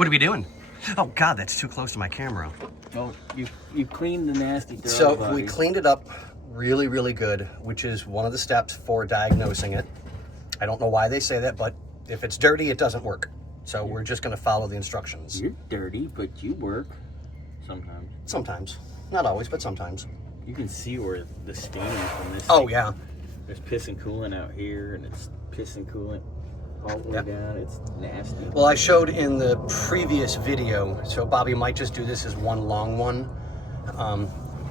What are we doing? Oh God, that's too close to my camera. Well, you cleaned the nasty throttle So body. we cleaned it up really, really good, which is one of the steps for diagnosing it. I don't know why they say that, but if it's dirty, it doesn't work. So we're just going to follow the instructions. You're dirty, but you work sometimes. Sometimes. Not always, but sometimes. You can see where the stain from this. Oh, thing. yeah. There's piss and coolant out here, and it's piss and coolant all the way Yep. down. It's nasty. Well, I showed in the previous video, so Bobby might just do this as one long one.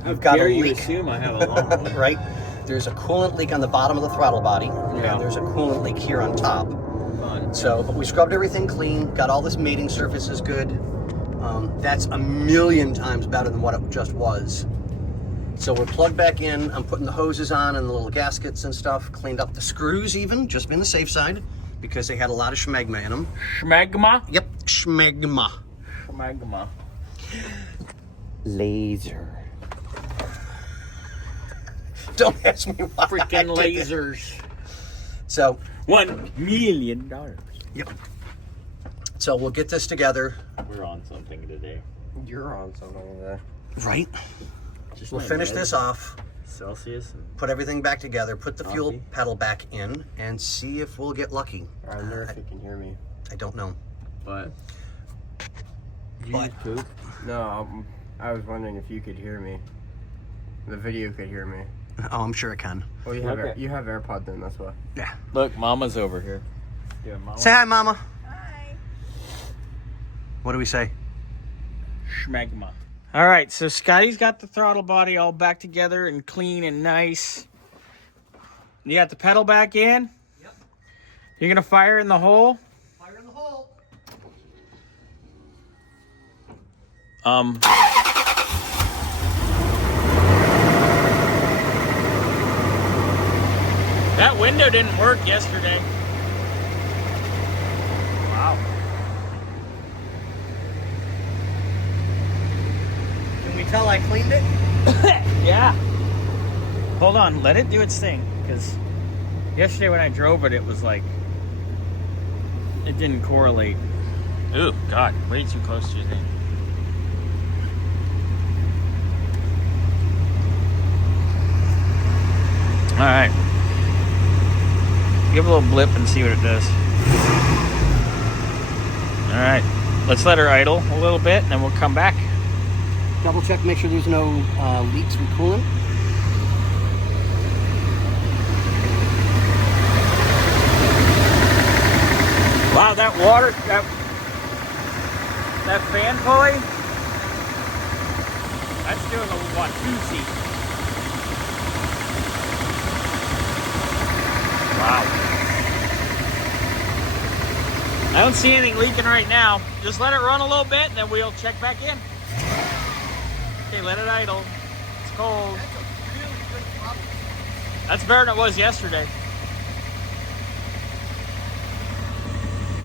You've got a you leak. assume I have a long one. Right? There's a coolant leak on the bottom of the throttle body, Yeah. and there's a coolant leak here on top. Fun. So, but we scrubbed everything clean, got all this mating surfaces good. That's a million times better than what it just was. So we're plugged back in. I'm putting the hoses on and the little gaskets and stuff. Cleaned up the screws even, just been the safe side, because they had a lot of schmegma in them. Schmegma? Yep, schmegma. Schmegma. Laser. Don't ask me why. Freaking lasers. So, $1 million. yep. So we'll get this together. We're on something today. You're on something there. Right. Just We'll my finish head. this off, Celsius. And put everything back together, put the fuel Coffee. pedal back in, and see if we'll get lucky. I wonder if you can hear me. I don't know. but you But- just poop. No, I was wondering if you could hear me. The video could hear me. Oh, I'm sure it can. Well, you have Okay. you have AirPods in, that's why. Yeah. Look, Mama's over here. Yeah, Mama. Say hi, Mama. What do we say? Schmegma. All right, so Scotty's got the throttle body all back together and clean and nice. You got the pedal back in? Yep. You're gonna fire in the hole? Fire in the hole. That window didn't work yesterday. Wow. Can we tell I cleaned it? Yeah. Hold on, let it do its thing. Because yesterday when I drove it, it was like, it didn't correlate. Ooh, God, way too close to your thing. All right. Give it a little blip and see what it does. All right. Let's let her idle a little bit, and then we'll come back. Double check, make sure there's no leaks from coolant. Wow, that water, that fan pulley, that's doing a Watusi. Wow. I don't see anything leaking right now. Just let it run a little bit and then we'll check back in. Okay, let it idle. It's cold. That's a really good problem. That's better than it was yesterday.